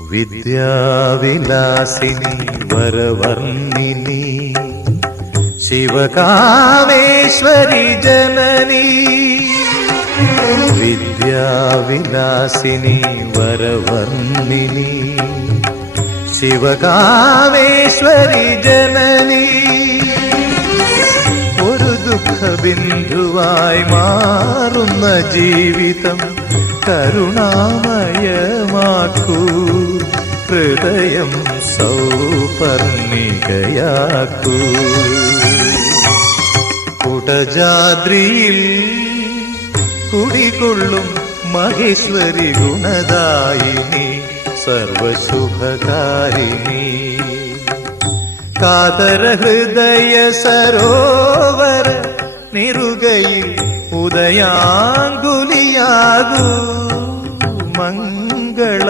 വിദ്യാവിലാസിനി വരവർണ്ണിനി ശിവകാമേശ്വരി ജനനി. വിദ്യാവിലാസിനി വരവർണ്ണിനി ശിവകാമേശ്വരി ജനനി. ഒരു ദുഃഖബിന്ദുവായി മാറുന്ന ജീവിതം കരുണാമയമാക്കൂ, ഹൃദയം സൗപർണികയാക്കൂ. കുടജാദ്രിയിൽ കുടികൊള്ളും മഹേശ്വരി ഗുണദായിനി സർവശുഭകാരിണി. കാതര ഹൃദയ സരോവര നിറുകയിൽ ഉദയാങ്കുലിയാകൂ, മംഗള